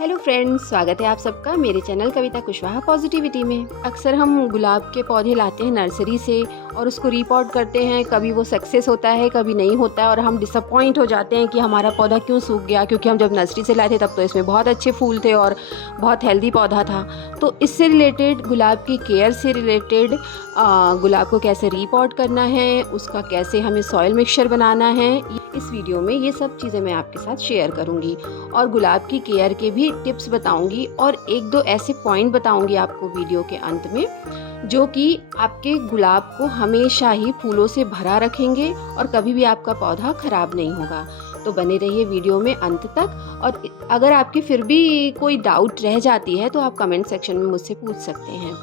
Hello friends, स्वागत है आप सबका मेरे चैनल कविता कुशवाहा पॉजिटिविटी में। अक्सर हम गुलाब के पौधे लाते हैं नर्सरी से और उसको रीपॉट करते हैं। कभी वो सक्सेस होता है, कभी नहीं होता है और हम डिसअपॉइंट हो जाते हैं कि हमारा पौधा क्यों सूख गया, क्योंकि हम जब नर्सरी से लाए थे तब तो इसमें बहुत अच्छे फूल थे और बहुत हेल्दी पौधा था। तो इससे रिलेटेड, गुलाब की केयर से रिलेटेड, गुलाब को कैसे रीपॉट करना है, उसका कैसे हमें सॉइल मिक्सचर बनाना है, इस वीडियो में ये सब चीज़ें मैं आपके साथ शेयर करूँगी और गुलाब की केयर के भी टिप्स बताऊंगी और एक दो ऐसे पॉइंट बताऊंगी आपको वीडियो के अंत में, जो कि आपके गुलाब को हमेशा ही फूलों से भरा रखेंगे और कभी भी आपका पौधा खराब नहीं होगा। तो बने रहिए वीडियो में अंत तक। और अगर आपकी फिर भी कोई डाउट रह जाती है तो आप कमेंट सेक्शन में मुझसे पूछ सकते हैं।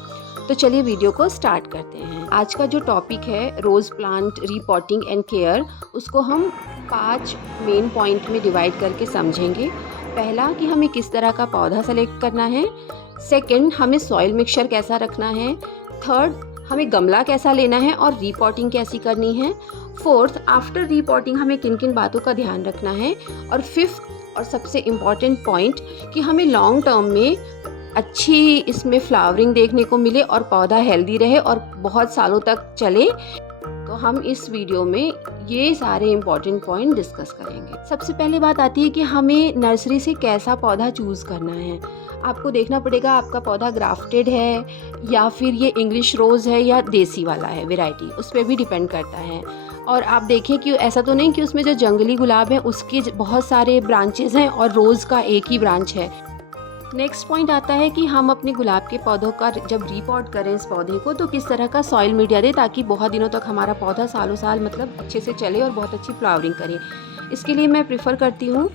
तो चलिए वीडियो को स्टार्ट करते हैं। आज का जो टॉपिक है रोज़ प्लांट रीपॉटिंग एंड केयर, उसको हम 5 मेन पॉइंट में डिवाइड करके समझेंगे। पहला, कि हमें किस तरह का पौधा सेलेक्ट करना है। सेकंड, हमें सॉइल मिक्सचर कैसा रखना है। थर्ड, हमें गमला कैसा लेना है और रीपॉटिंग कैसी करनी है। फोर्थ, आफ्टर रीपॉटिंग हमें किन किन बातों का ध्यान रखना है। और फिफ्थ और सबसे इम्पॉर्टेंट पॉइंट, कि हमें लॉन्ग टर्म में अच्छी इसमें फ्लावरिंग देखने को मिले और पौधा हेल्दी रहे और बहुत सालों तक चले। तो हम इस वीडियो में ये सारे इम्पॉर्टेंट पॉइंट डिस्कस करेंगे। सबसे पहले बात आती है कि हमें नर्सरी से कैसा पौधा चूज़ करना है। आपको देखना पड़ेगा आपका पौधा ग्राफ्टेड है या फिर ये इंग्लिश रोज़ है या देसी वाला है, वैरायटी उस पर भी डिपेंड करता है। और आप देखें कि ऐसा तो नहीं कि उसमें जो जंगली गुलाब है उसके बहुत सारे ब्रांचेस हैं और रोज़ का एक ही ब्रांच है। नेक्स्ट पॉइंट आता है कि हम अपने गुलाब के पौधों का जब रीपॉट करें इस पौधे को, तो किस तरह का सॉइल मीडिया दें ताकि बहुत दिनों तक हमारा पौधा सालों साल मतलब अच्छे से चले और बहुत अच्छी फ्लावरिंग करे। इसके लिए मैं प्रिफ़र करती हूँ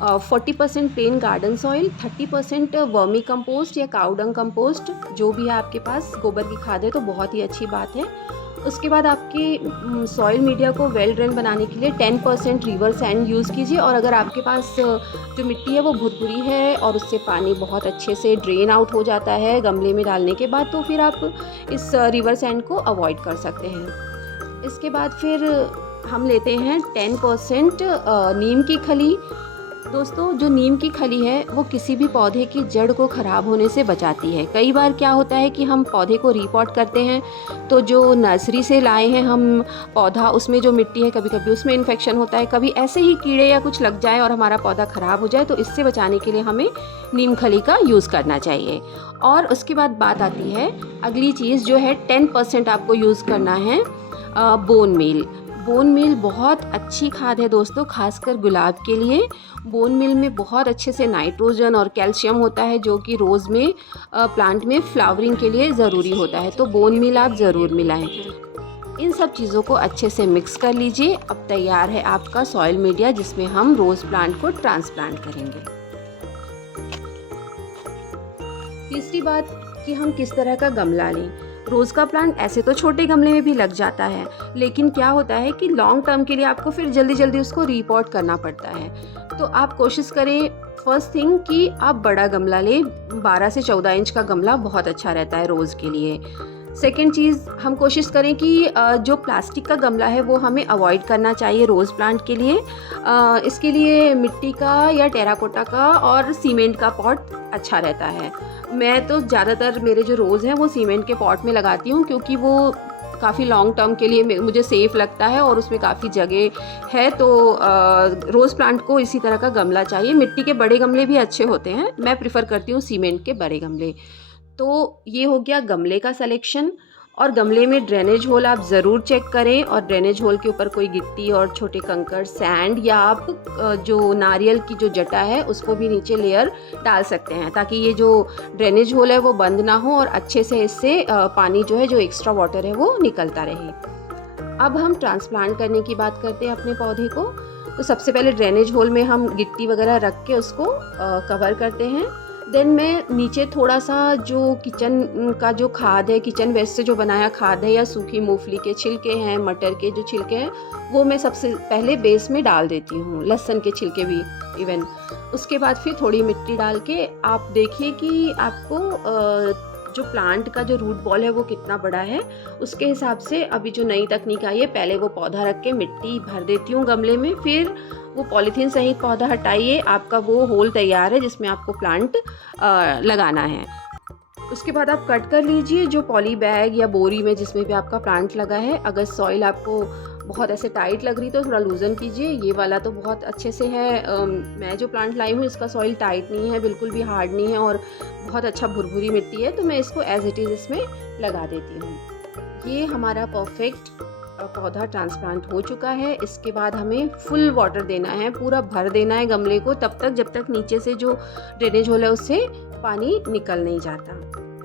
40% plain garden soil, 30% vermicompost या काउडंग कंपोस्ट, जो भी है आपके पास, गोबर की खाद है तो बहुत ही अच्छी बात है। उसके बाद आपके सॉइल मीडिया को वेल ड्रेन बनाने के लिए 10% रिवर सैंड यूज़ कीजिए। और अगर आपके पास जो मिट्टी है वो भुरभुरी है और उससे पानी बहुत अच्छे से ड्रेन आउट हो जाता है गमले में डालने के बाद, तो फिर आप इस रिवर सैंड को अवॉइड कर सकते हैं। इसके बाद फिर हम लेते हैं 10% नीम की खली। दोस्तों, जो नीम की खली है वो किसी भी पौधे की जड़ को ख़राब होने से बचाती है। कई बार क्या होता है कि हम पौधे को रीपॉट करते हैं तो जो नर्सरी से लाए हैं हम पौधा, उसमें जो मिट्टी है कभी कभी उसमें इन्फेक्शन होता है, कभी ऐसे ही कीड़े या कुछ लग जाए और हमारा पौधा ख़राब हो जाए। तो इससे बचाने के लिए हमें नीम खली का यूज़ करना चाहिए। और उसके बाद बात आती है अगली चीज़, जो है 10% आपको यूज़ करना है बोन मील। बोन मील बहुत अच्छी खाद है दोस्तों, खासकर गुलाब के लिए। बोन मील में बहुत अच्छे से नाइट्रोजन और कैल्शियम होता है, जो कि रोज़ में प्लांट में फ्लावरिंग के लिए ज़रूरी होता है। तो बोन मील आप ज़रूर मिलाएं। इन सब चीज़ों को अच्छे से मिक्स कर लीजिए। अब तैयार है आपका सॉइल मीडिया, जिसमें हम रोज़ प्लांट को ट्रांसप्लांट करेंगे। तीसरी बात, कि हम किस तरह का गमला लें। रोज़ का प्लांट ऐसे तो छोटे गमले में भी लग जाता है, लेकिन क्या होता है कि लॉन्ग टर्म के लिए आपको फिर जल्दी जल्दी उसको रीपॉट करना पड़ता है। तो आप कोशिश करें फर्स्ट थिंग कि आप बड़ा गमला लें। 12 से 14 इंच का गमला बहुत अच्छा रहता है रोज़ के लिए। सेकेंड चीज़, हम कोशिश करें कि जो प्लास्टिक का गमला है वो हमें अवॉइड करना चाहिए रोज़ प्लांट के लिए। इसके लिए मिट्टी का या टेराकोटा का और सीमेंट का पॉट अच्छा रहता है। मैं तो ज़्यादातर मेरे जो रोज़ हैं वो सीमेंट के पॉट में लगाती हूँ, क्योंकि वो काफ़ी लॉन्ग टर्म के लिए मुझे सेफ़ लगता है और उसमें काफ़ी जगह है। तो रोज़ प्लांट को इसी तरह का गमला चाहिए। मिट्टी के बड़े गमले भी अच्छे होते हैं, मैं प्रिफ़र करती हूँ सीमेंट के बड़े गमले। तो ये हो गया गमले का सिलेक्शन। और गमले में ड्रेनेज होल आप ज़रूर चेक करें, और ड्रेनेज होल के ऊपर कोई गिट्टी और छोटे कंकड़, सैंड, या आप जो नारियल की जो जटा है उसको भी नीचे लेयर डाल सकते हैं, ताकि ये जो ड्रेनेज होल है वो बंद ना हो और अच्छे से इससे पानी जो है, जो एक्स्ट्रा वाटर है, वो निकलता रहे। अब हम ट्रांसप्लांट करने की बात करते हैं अपने पौधे को। तो सबसे पहले ड्रेनेज होल में हम गिट्टी वगैरह रख के उसको कवर करते हैं। देन मैं नीचे थोड़ा सा जो किचन का जो खाद है, किचन वेस्ट से जो बनाया खाद है, या सूखी मूंगफली के छिलके हैं, मटर के जो छिलके हैं, वो मैं सबसे पहले बेस में डाल देती हूँ। लहसुन के छिलके भी इवन। उसके बाद फिर थोड़ी मिट्टी डाल के आप देखिए कि आपको जो प्लांट का जो रूट बॉल है वो कितना बड़ा है, उसके हिसाब से अभी जो नई तकनीक आई है, पहले वो पौधा रख के मिट्टी भर देती हूँ गमले में, फिर वो पॉलीथीन सहित पौधा हटाइए, आपका वो होल तैयार है जिसमें आपको प्लांट लगाना है। उसके बाद आप कट कर लीजिए जो पॉली बैग या बोरी में जिसमें भी आपका प्लांट लगा है। अगर सॉइल आपको बहुत ऐसे टाइट लग रही तो थोड़ा लूज़न कीजिए। ये वाला तो बहुत अच्छे से है। मैं जो प्लांट लाई हूँ इसका सॉइल टाइट नहीं है, बिल्कुल भी हार्ड नहीं है और बहुत अच्छा भुरभुरी मिट्टी है, तो मैं इसको एज इट इज़ इसमें लगा देती हूँ। ये हमारा परफेक्ट पौधा ट्रांसप्लांट हो चुका है। इसके बाद हमें फुल वाटर देना है, पूरा भर देना है गमले को तब तक जब तक नीचे से जो ड्रेनेज होल है उससे पानी निकल नहीं जाता।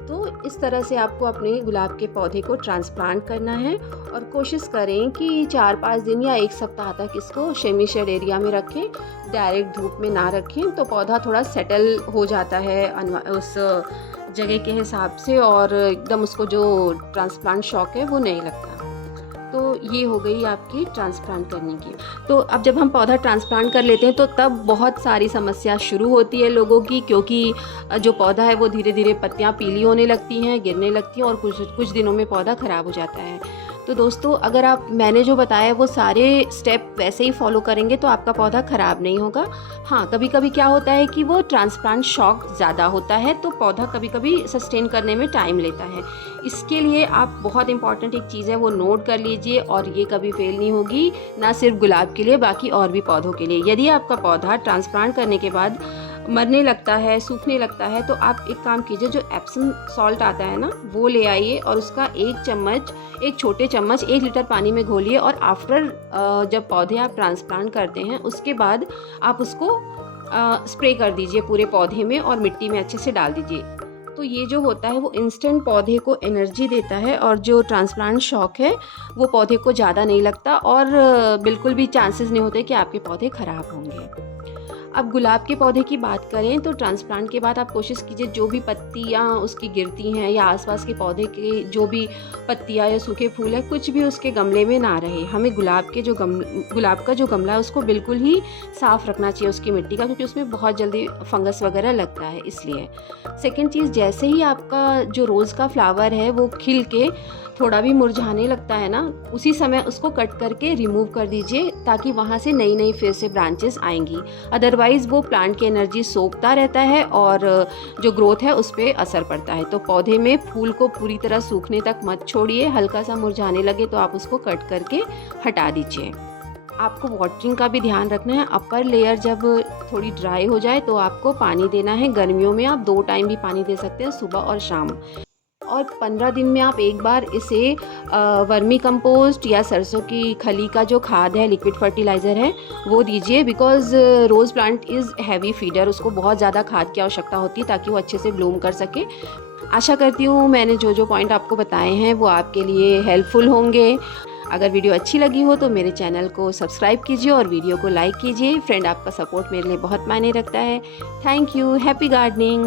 तो इस तरह से आपको अपने गुलाब के पौधे को ट्रांसप्लांट करना है और कोशिश करें कि 4-5 दिन या 1 सप्ताह तक इसको सेमी शेड एरिया में रखें, डायरेक्ट धूप में ना रखें, तो पौधा थोड़ा सेटल हो जाता है उस जगह के हिसाब से और एकदम उसको जो ट्रांसप्लांट शॉक है वो नहीं लगता। तो ये हो गई आपकी ट्रांसप्लांट करने की। तो अब जब हम पौधा ट्रांसप्लांट कर लेते हैं तो तब बहुत सारी समस्या शुरू होती है लोगों की, क्योंकि जो पौधा है वो धीरे धीरे पत्तियां पीली होने लगती हैं, गिरने लगती हैं और कुछ दिनों में पौधा ख़राब हो जाता है। तो दोस्तों अगर आप मैंने जो बताया वो सारे स्टेप वैसे ही फॉलो करेंगे तो आपका पौधा ख़राब नहीं होगा। हाँ, कभी कभी क्या होता है कि वो ट्रांसप्लांट शॉक ज़्यादा होता है तो पौधा कभी कभी सस्टेन करने में टाइम लेता है। इसके लिए आप बहुत इंपॉर्टेंट एक चीज़ है वो नोट कर लीजिए और ये कभी फेल नहीं होगी, ना सिर्फ गुलाब के लिए बाकी और भी पौधों के लिए। यदि आपका पौधा ट्रांसप्लांट करने के बाद मरने लगता है, सूखने लगता है, तो आप एक काम कीजिए, जो एप्सम सॉल्ट आता है ना वो ले आइए और उसका एक छोटे चम्मच 1 लीटर पानी में घोलिए और आफ्टर जब पौधे आप ट्रांसप्लांट करते हैं उसके बाद आप उसको स्प्रे कर दीजिए पूरे पौधे में और मिट्टी में अच्छे से डाल दीजिए। तो ये जो होता है वो इंस्टेंट पौधे को एनर्जी देता है और जो ट्रांसप्लांट शॉक है वो पौधे को ज़्यादा नहीं लगता और बिल्कुल भी चांसेस नहीं होते कि आपके पौधे ख़राब होंगे। अब गुलाब के पौधे की बात करें तो ट्रांसप्लांट के बाद आप कोशिश कीजिए जो भी पत्तियां उसकी गिरती हैं या आसपास के पौधे के जो भी पत्तियां या सूखे फूल है कुछ भी उसके गमले में ना रहे। हमें गुलाब का जो गमला है उसको बिल्कुल ही साफ़ रखना चाहिए उसकी मिट्टी का, क्योंकि उसमें बहुत जल्दी फंगस वगैरह लगता है। इसलिए सेकेंड चीज़, जैसे ही आपका जो रोज़ का फ्लावर है वो खिल के थोड़ा भी मुरझाने लगता है ना, उसी समय उसको कट करके रिमूव कर दीजिए ताकि वहाँ से नई नई फिर से ब्रांचेस आएंगी। अदरवाइज़ वो प्लांट की एनर्जी सोखता रहता है और जो ग्रोथ है उस पर असर पड़ता है। तो पौधे में फूल को पूरी तरह सूखने तक मत छोड़िए, हल्का सा मुरझाने लगे तो आप उसको कट करके हटा दीजिए। आपको वाटरिंग का भी ध्यान रखना है। अपर लेयर जब थोड़ी ड्राई हो जाए तो आपको पानी देना है। गर्मियों में आप 2 टाइम भी पानी दे सकते हैं, सुबह और शाम। और 15 दिन में आप एक बार इसे वर्मी कंपोस्ट या सरसों की खली का जो खाद है, लिक्विड फर्टिलाइज़र है, वो दीजिए। Because rose plant is heavy feeder, उसको बहुत ज़्यादा खाद की आवश्यकता होती है ताकि वो अच्छे से ब्लूम कर सके। आशा करती हूँ मैंने जो पॉइंट आपको बताए हैं वो आपके लिए हेल्पफुल होंगे। अगर वीडियो अच्छी लगी हो तो मेरे चैनल को सब्सक्राइब कीजिए और वीडियो को लाइक कीजिए। फ्रेंड, आपका सपोर्ट मेरे लिए बहुत मायने रखता है। Thank you. Happy gardening.